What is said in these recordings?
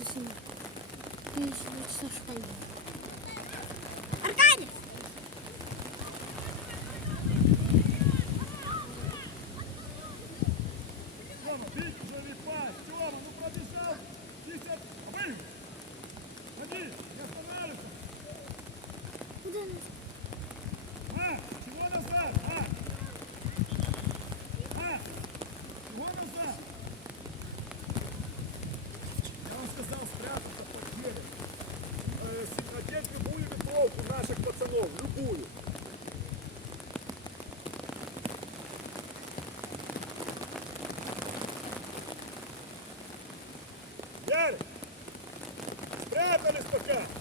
Kesinlikle. Değişim hiç saçmalıyor. Пока!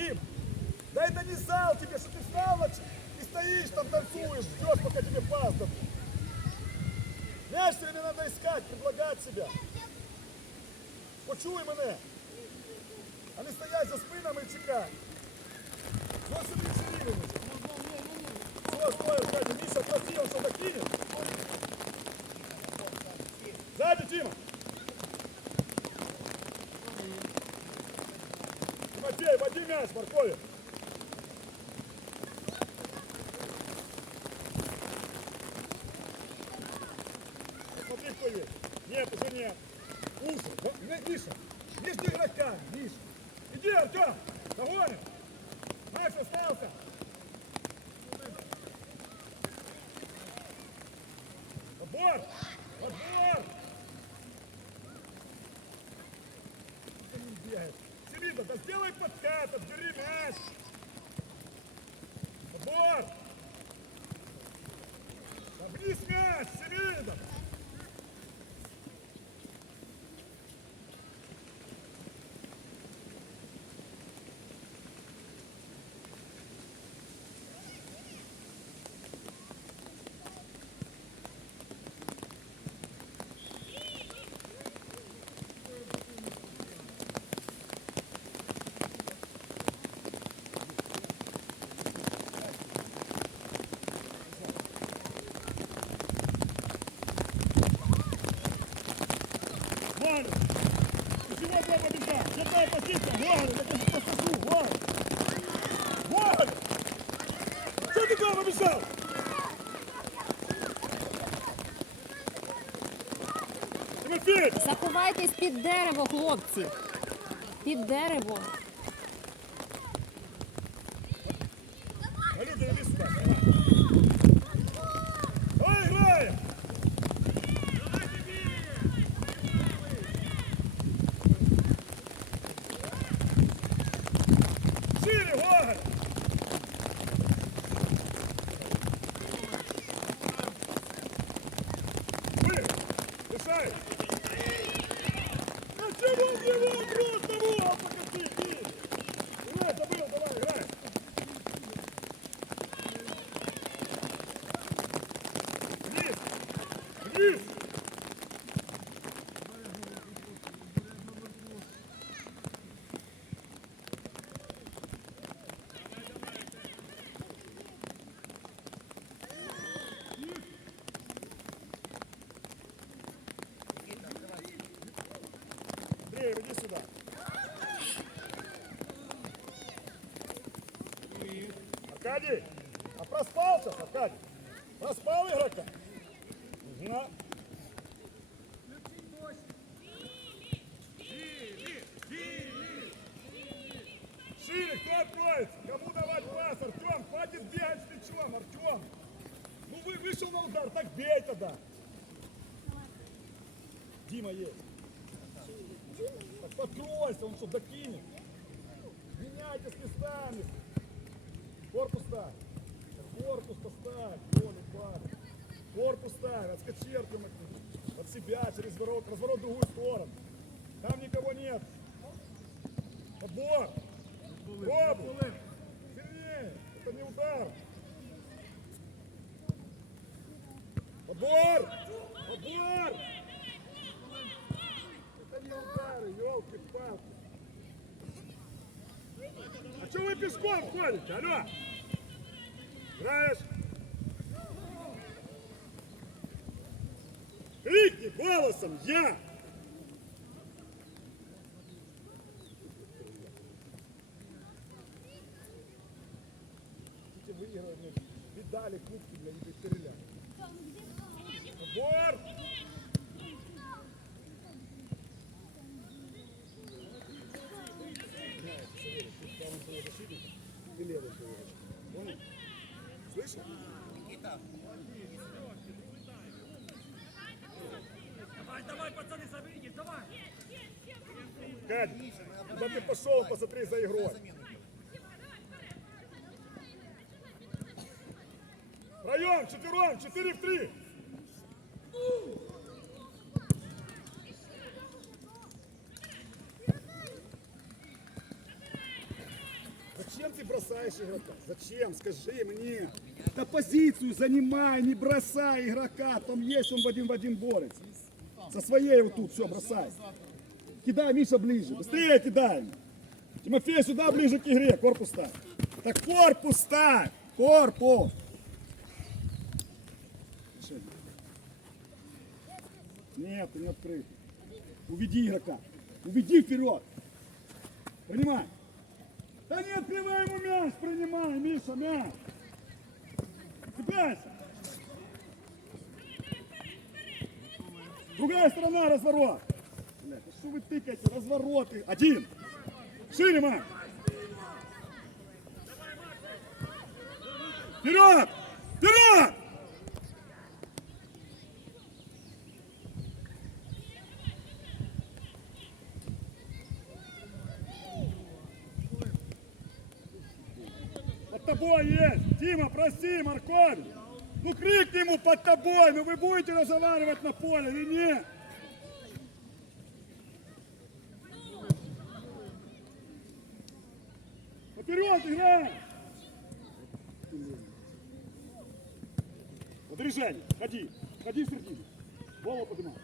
Максим! Да это не зал тебе, что ты встал и стоишь там, танцуешь, ждешь, пока тебе пас Знаешь, Мяч все время надо искать, предлагать себя. Почуй мене. А не стоять за спинами і чекай. Зовсім не рівень. Що стоїш, Катя? Міша, плати, он що докинет? Сзади, Тима. Сейчас, моркови! Смотри, кто есть. Нет, уже нет. Уса, да, Миша, нижний игрока, Миша. Иди, Артем, догоним. Макс остался. Отбор! Vai pra terra, de remesso! Заховайтесь під дерево, хлопці. Під дерево. Mm. С мячом, Артем. Ну вы вышел на удар, так бей тогда. Дима есть. Так подкройся, он что, докинет. Меняйтесь местами. Корпус ставь. Корпус поставь. Вон, парень. Корпус ставь. Отскочи, Артем, от- себя, через ворот. Разворот в другую сторону. Там никого нет. Отбор. Корпус. Сильнее. Это не удар. Отбор. Отбор. Это не удары, елки-палки. А что вы пешком ходите, алло? Знаешь? Крикни голосом, я! Вийшов? Нікіта. Давай, давай, пацаны, заберите, давай! Кать, да ты пошел, посмотри за игрой. Район, четвером, четыре в три. Бросаешь? Зачем? Скажи мне. Да позицию занимай, не бросай игрока. Там есть он в один в один борец. Со своей вот тут все бросай. Кидай, Миша, ближе. Быстрее кидай. Тимофей, сюда ближе к игре. Корпус ставь. Так корпус ставь. Корпус. Нет, ты не открыт. Уведи игрока. Уведи вперед. Принимай. Да не открывай ему мяч, принимай, Миша, мяч. Цепляйся. Другая сторона, разворот. Блядь, что вы тыкаете? Развороты. Один. Шире, Мак. Вперед! Вперед! Тобой есть! Дима, прости, морковь! Ну крикни ему под тобой! Ну вы будете разговаривать на поле или нет? Вперед, играй! Смотри, Женя, ходи, ходи в середину. Голову поднимай.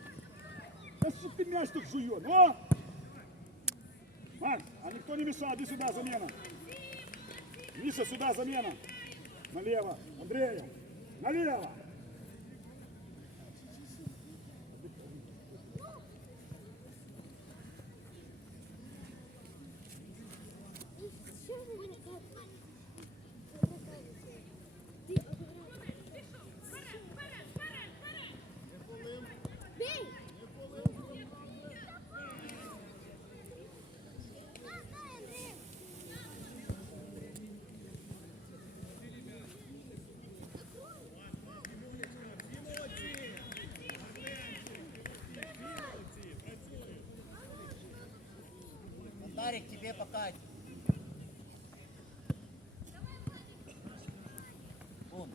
Да что ты мяч тут жует, а? Макс, а никто не мешал, иди сюда, замена. Миша, сюда, замена. Налево, Андрея, налево. Бей! Тарик, тебе пока. Он.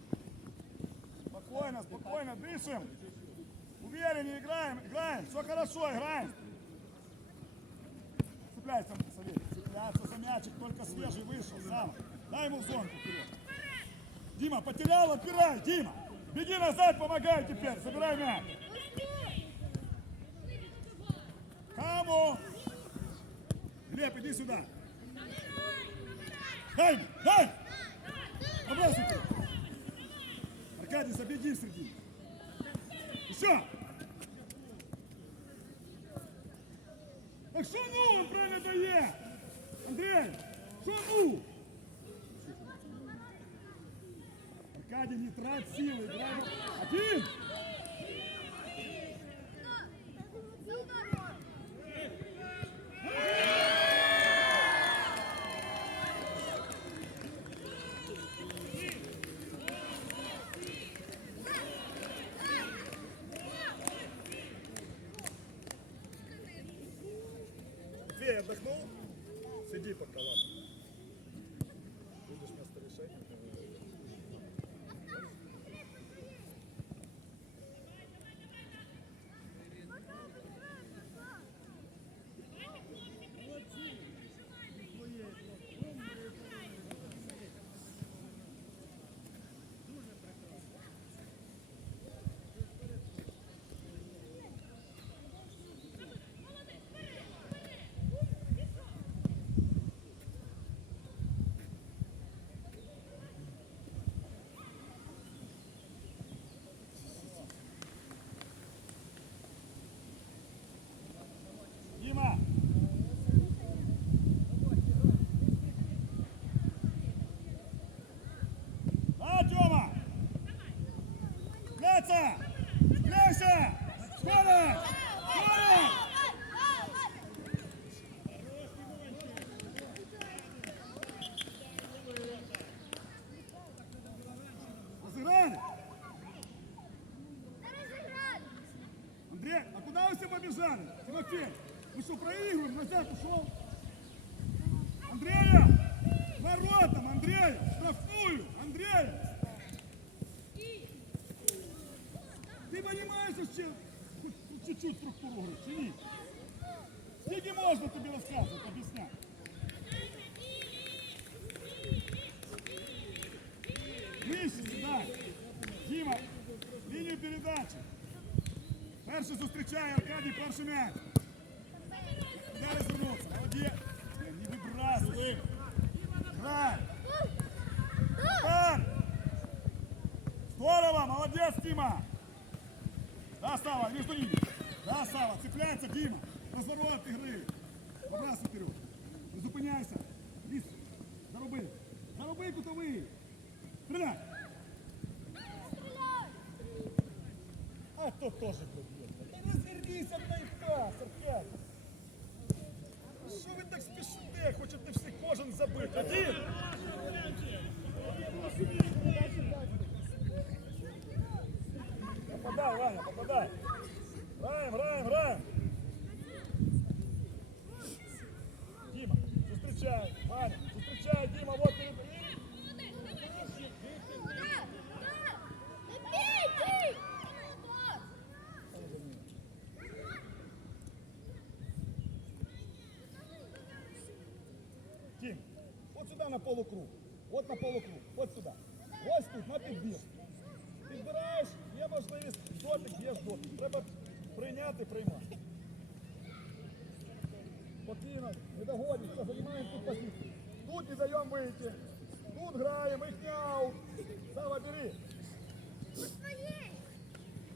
Спокойно, спокойно, дышим. Увереннее играем, играем. Все хорошо, играем. Цепляйся, Савелий. Цепляться за мячик, только свежий вышел сам. Дай ему зонку вперед. Дима, потерял, отбирай, Дима. Беги назад, помогай теперь, забирай мяч. Кому? Глеб, иди сюда. Дай, мне, дай! Побросите. Аркадий, забеги в середину. Еще! Так что ну, он правильно дает? Андрей, что ну? Аркадий, не трать силы, играй. Один! There's more. побежали? Тимофей, вы что, проигрываем? Назад ушел? Андрея! Воротом, Андрей! Штрафную! Андрей! Ты понимаешь, зачем? Хоть хоть чуть-чуть структуру игры, чини. Сколько можно тебе рассказывать, объяснять? Ближче сюди. Діма, лінію передачі. Перший зустрічає Аркадій, перший м'яч. Здорово, молодец, Дима. Да, Сава, между ними. Да, Сава, цепляется Дима. Разворот игры. Подбрасывай вперед. Не зупиняйся. Лиз, заруби. Заруби кутовий. Стреляй. А то тоже пробьет. Та розвернись, отдай пас, Аркадій. Що ви так спішите? Хочете всі кожен забити? Один! На полукруг. От на полукруг. От сюди. Ось тут, на підбір. Підбираєш, є можливість дотик, є ж дотик. Треба прийняти, приймати. Спокійно, не догониш, все, займаємо тут позицію. Тут не даємо вийти. Тут граємо, їх аут. Сава, бери.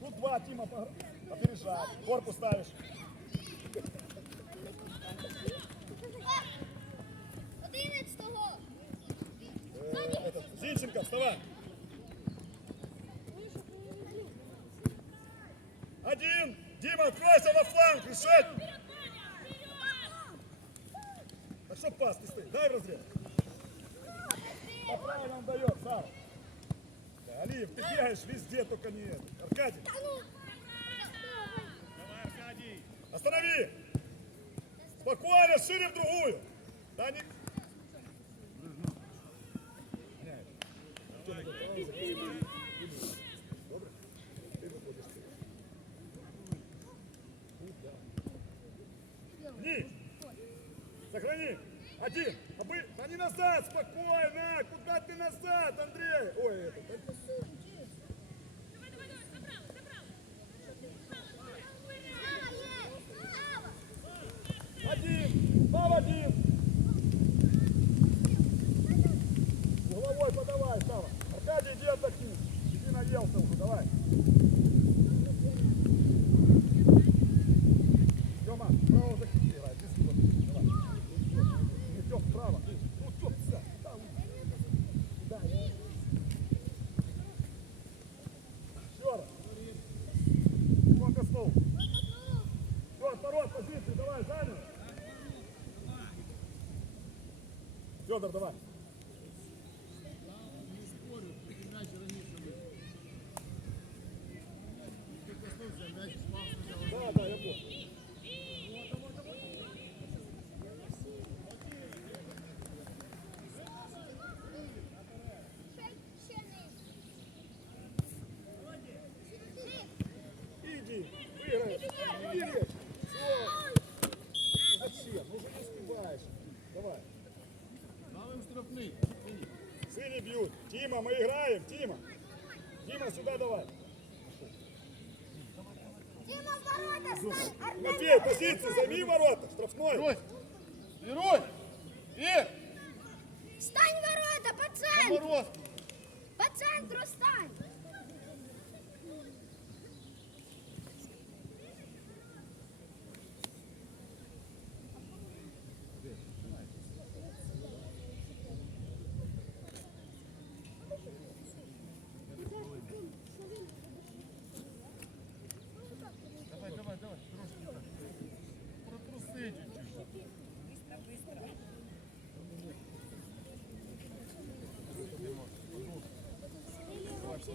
Тут два погра- опережай. Корпус ставишь. Зинченко, вставай. Один. Дима, откройся во фланг, решать. А что пас ты стоишь? Дай разрез. По правильно он дает, Сава. Да, Алиев, ты бегаешь везде, только не это. Аркадий, останови. Спокойно, шире в другую. Да, не... Меняешь. Добре? Ти виходиш. Ні. Сохрани. Один. Обы... Да не назад, спокойно. Куда ты назад, Андрей? Ой, это... это- Один. Пал один. Головой подавай, Сава. Аркадий, иди отдохни. Иди наелся уже, давай. Тёма, справа защити играй, без скорости. Давай. Не, Тём, справа. Ну, Тём, сюда. Сюда, сюда. Еще раз. Сколько снова? Все, второй позиции, давай, занял. Федор, давай. Да, да, я понял. Тіма, ми граємо, Тіма. Тіма, сюди давай. Тіма, ворота, стань! Матвей, позицію, займи ворота, штрафной. Герой! Ир! Стань ворота, по пацан! По центру стань!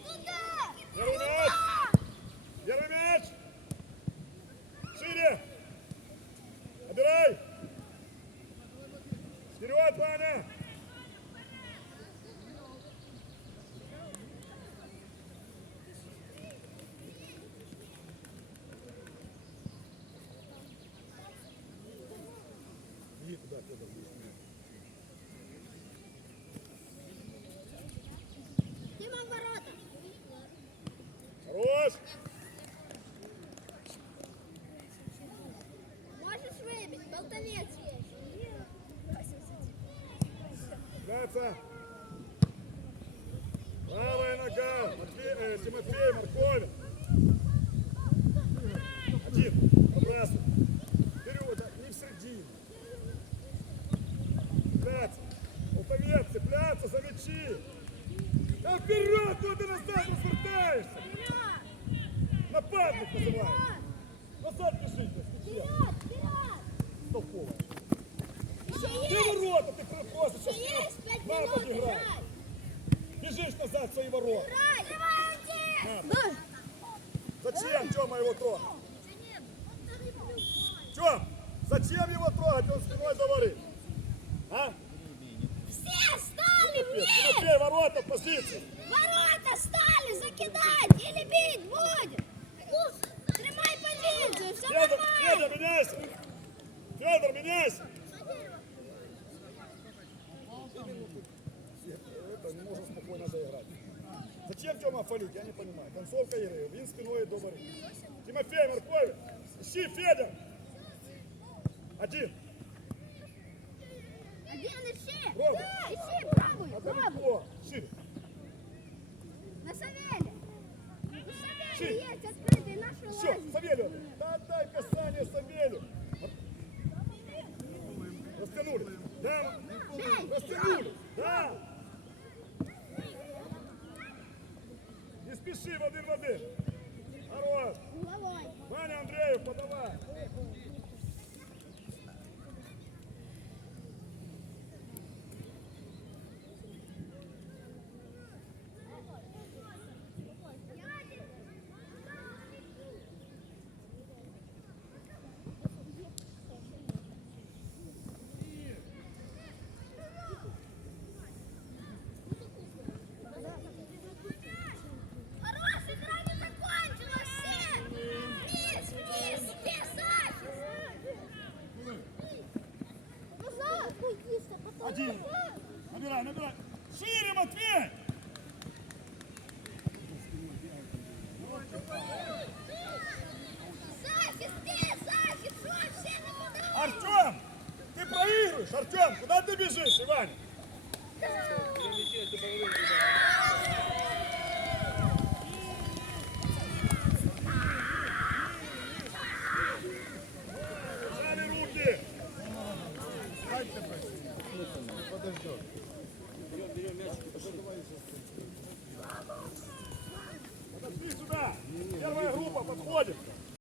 Туда! Первый мяч. Первый мяч. Шире. Набирай. Вперед, Ваня. Иди туда, Федор. Дима в ворота! Хорош. Можешь выбить, болтовец есть. Пляца. Правая нога. Матвей, э, Тимофей, Марковин. Один. Пробрасывай. Вперед, да, не в середину. Пляца. Полтовец, цепляться за мячи. Да вперед, куда ты назад развертаешься? Называется. Назад. Вперед, вперед! Толковая. Ты ворота, ты про- просто сейчас на минут пол играй. играть! Бежишь назад свои ворота. Играй! Зачем Тёма его трогать? Тём, зачем его трогать? Он спиной говорит. А? Все стали вниз! Тимофей, ворота, позиции. Ворота стали закидать или бить будем! Позицию, все Федор, меняйся. Федор, меняйся. Это не можем спокойно доиграть. Зачем Тёма фалить? Я не понимаю. Концовка игры. Він спиной до ворот. Тимофей, Марковин. Ищи, Федор. Один. Один ищи! Пробуй. Ищи, пробуй, А пробуй! Шире. На Савеле! У Савеле есть открытый наш Все, лазик! Савелью. Да отдай касание Савелью. Растянули. Да, растянули. Да. Не спеши в один в один. Хорош. Ваня Андреев, подавай. Хорош, игра не закончилась! Все! Вниз, вниз! Вниз, Сафис! Назад! Уйди, что потом! Один. Набирай, набирай. Шире, Матвей. Артем, ты проигрываешь. Артем, куда ты бежишь, Иваня?